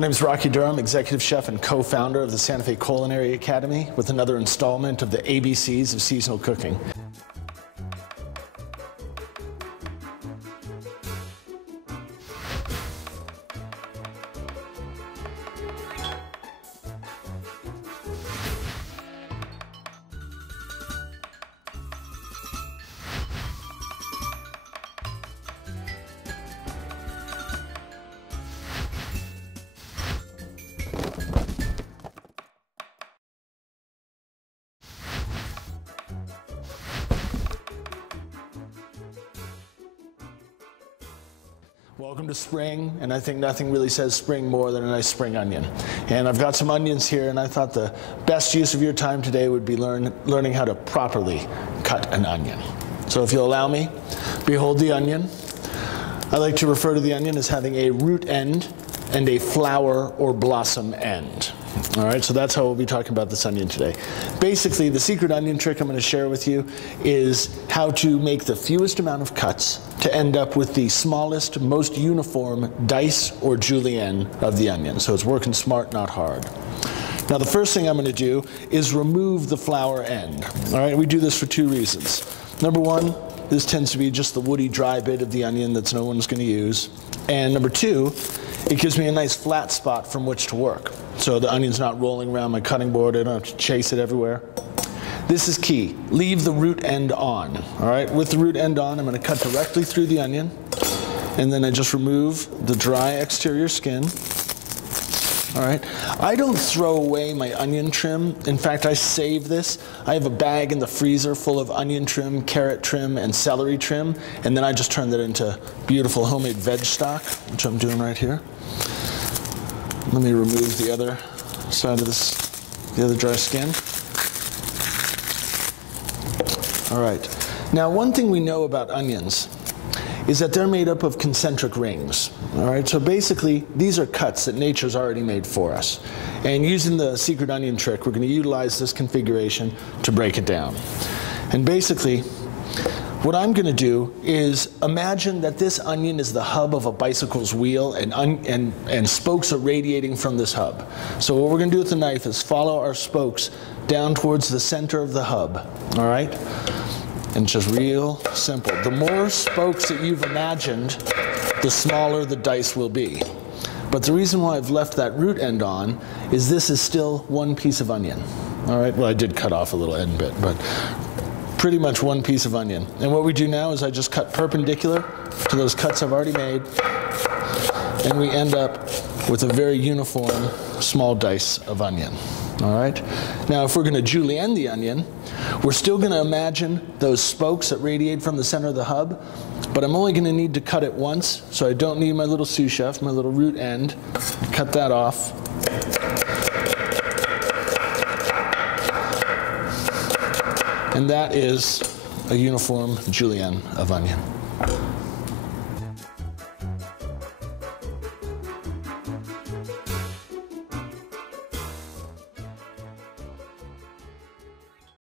My name is Rocky Durham, Executive Chef and co-founder of the Santa Fe Culinary Academy with another installment of the ABCs of seasonal cooking. Welcome to spring, and I think nothing really says spring more than a nice spring onion. And I've got some onions here, and I thought the best use of your time today would be learning how to properly cut an onion. So if you'll allow me, behold the onion. I like to refer to the onion as having a root end and a flower or blossom end. All right, so that's how we'll be talking about this onion today. Basically, the secret onion trick I'm going to share with you is how to make the fewest amount of cuts to end up with the smallest, most uniform dice or julienne of the onion. So it's working smart, not hard. Now, the first thing I'm going to do is remove the flower end. All right, we do this for two reasons. Number one, this tends to be just the woody, dry bit of the onion that no one's going to use. And number two, it gives me a nice flat spot from which to work. So the onion's not rolling around my cutting board, I don't have to chase it everywhere. This is key. Leave the root end on. All right, with the root end on, I'm going to cut directly through the onion, and then I just remove the dry exterior skin. All right, I don't throw away my onion trim. In fact, I save this. I have a bag in the freezer full of onion trim, carrot trim, and celery trim, and then I just turn that into beautiful homemade veg stock, which I'm doing right here. Let me remove the other side of this, the other dry skin. All right, now one thing we know about onions is that they're made up of concentric rings. All right, so basically these are cuts that nature's already made for us. And using the secret onion trick, we're going to utilize this configuration to break it down. And basically, what I'm going to do is imagine that this onion is the hub of a bicycle's wheel, and spokes are radiating from this hub. So what we're going to do with the knife is follow our spokes down towards the center of the hub. All right? And it's just real simple. The more spokes that you've imagined, the smaller the dice will be. But the reason why I've left that root end on is this is still one piece of onion. All right, well, I did cut off a little end bit, but pretty much one piece of onion. And what we do now is I just cut perpendicular to those cuts I've already made, and we end up with a very uniform small dice of onion. All right. Now, if we're going to julienne the onion, we're still going to imagine those spokes that radiate from the center of the hub, but I'm only going to need to cut it once, so I don't need my little sous chef, my little root end. Cut that off. And that is a uniform julienne of onion.